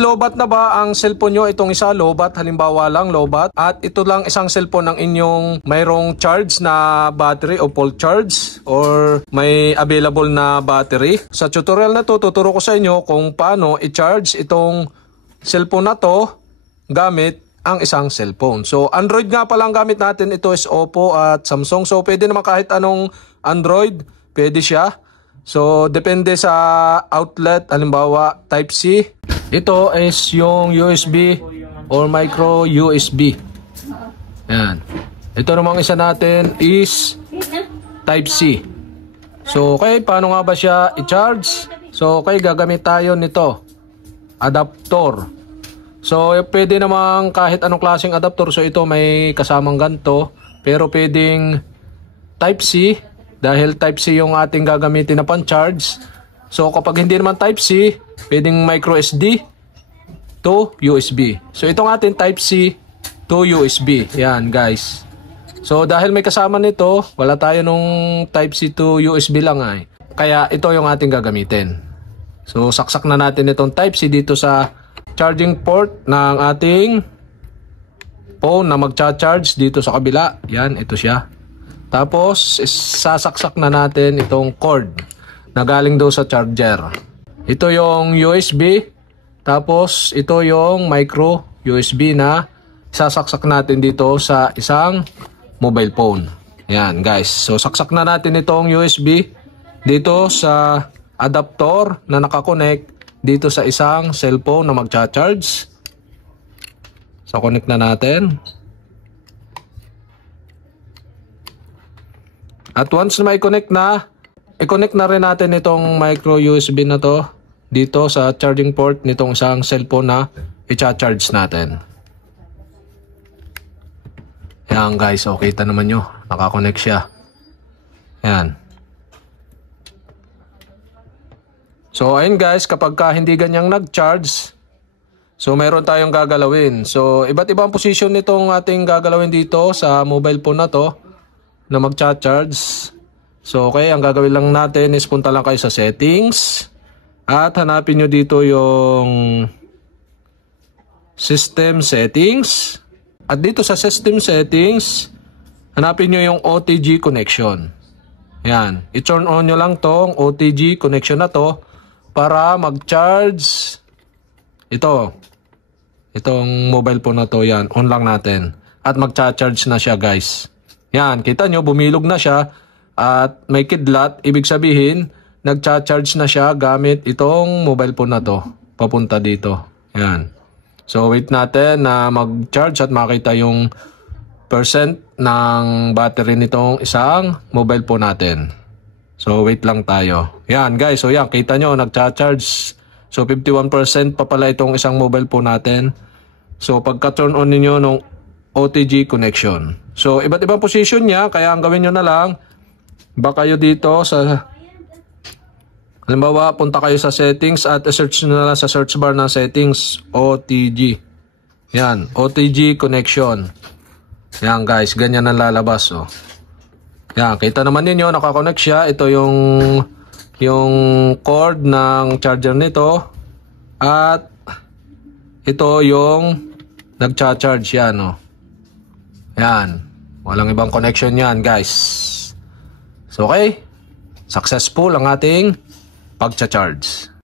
Lobat na ba ang cellphone nyo? Itong isa, lobat, halimbawa lang, lobat. At ito lang isang cellphone ng inyong mayroong charge na battery o full charge or may available na battery. Sa tutorial na to, tuturo ko sa inyo kung paano i-charge itong cellphone na to gamit ang isang cellphone. So, Android nga pala ang gamit natin. Ito is Oppo at Samsung. So, pwede naman kahit anong Android, pwede siya. So, depende sa outlet, halimbawa Type-C. Ito is yung USB or micro USB. Yan. Ito namang isa natin is Type-C. So, okay, paano nga ba siya i-charge? So, okay, gagamit tayo nito. Adapter. So, pwede namang kahit anong klaseng adapter. So, ito may kasamang ganito. Pero pwedeng Type-C. Dahil Type-C yung ating gagamitin na pan-charge. So, kapag hindi naman Type-C, pwedeng micro SD to USB. So, itong ating Type-C to USB. Yan, guys. So, dahil may kasama nito, wala tayo nung Type-C to USB lang ay. Kaya, ito yung ating gagamitin. So, saksak na natin itong Type-C dito sa charging port ng ating phone na magcha-charge dito sa kabila. Yan, ito siya. Tapos, sasaksak na natin itong cord na galing daw sa charger. Ito yung USB. Tapos, ito yung micro USB na sasaksak natin dito sa isang mobile phone. Yan, guys. So, saksak na natin itong USB dito sa adapter na nakakonect dito sa isang cellphone na magcha-charge. So, connect na natin. At once na may connect na, i-connect na rin natin itong micro USB na to dito sa charging port nitong isang cellphone na i-charge natin. Yan guys, so kita naman nyo, nakakonect siya. Yan. So ayun guys, kapag hindi ganyang nag-charge, so mayroon tayong gagalawin. So iba't ibang position nitong ating gagalawin dito sa mobile phone na to na magcha-charge. So okay, ang gagawin lang natin is punta lang kayo sa settings at hanapin nyo dito yung system settings. At dito sa system settings, hanapin nyo yung OTG connection. Yan, i-turn on nyo lang tong OTG connection na to para mag-charge itong mobile phone na to. Yan, on lang natin at magcha-charge na siya guys. Yan, kita nyo, bumilog na siya at may kidlat. Ibig sabihin, nagcha-charge na siya gamit itong mobile phone na to. Papunta dito. Yan. So, wait natin na mag-charge at makita yung percent ng battery nitong isang mobile phone natin. So, wait lang tayo. Yan, guys. So, yan, kita nyo, nagcha-charge. So, 51% pa pala itong isang mobile phone natin. So, pagka-turn on ninyo nung OTG connection. So, iba't ibang position niya. Kaya ang gawin nyo na lang, baka kayo dito sa, halimbawa, punta kayo sa settings at search nyo na lang sa search bar ng settings, OTG. Yan, OTG connection. Yan guys, ganyan ang lalabas. Oh. Yan, kita naman ninyo, nakakonect siya. Ito yung cord ng charger nito. At ito yung nagcha-charge yan. Oh. Yan. Walang ibang connection yan, guys. So, okay. Successful ang ating pagcha-charge.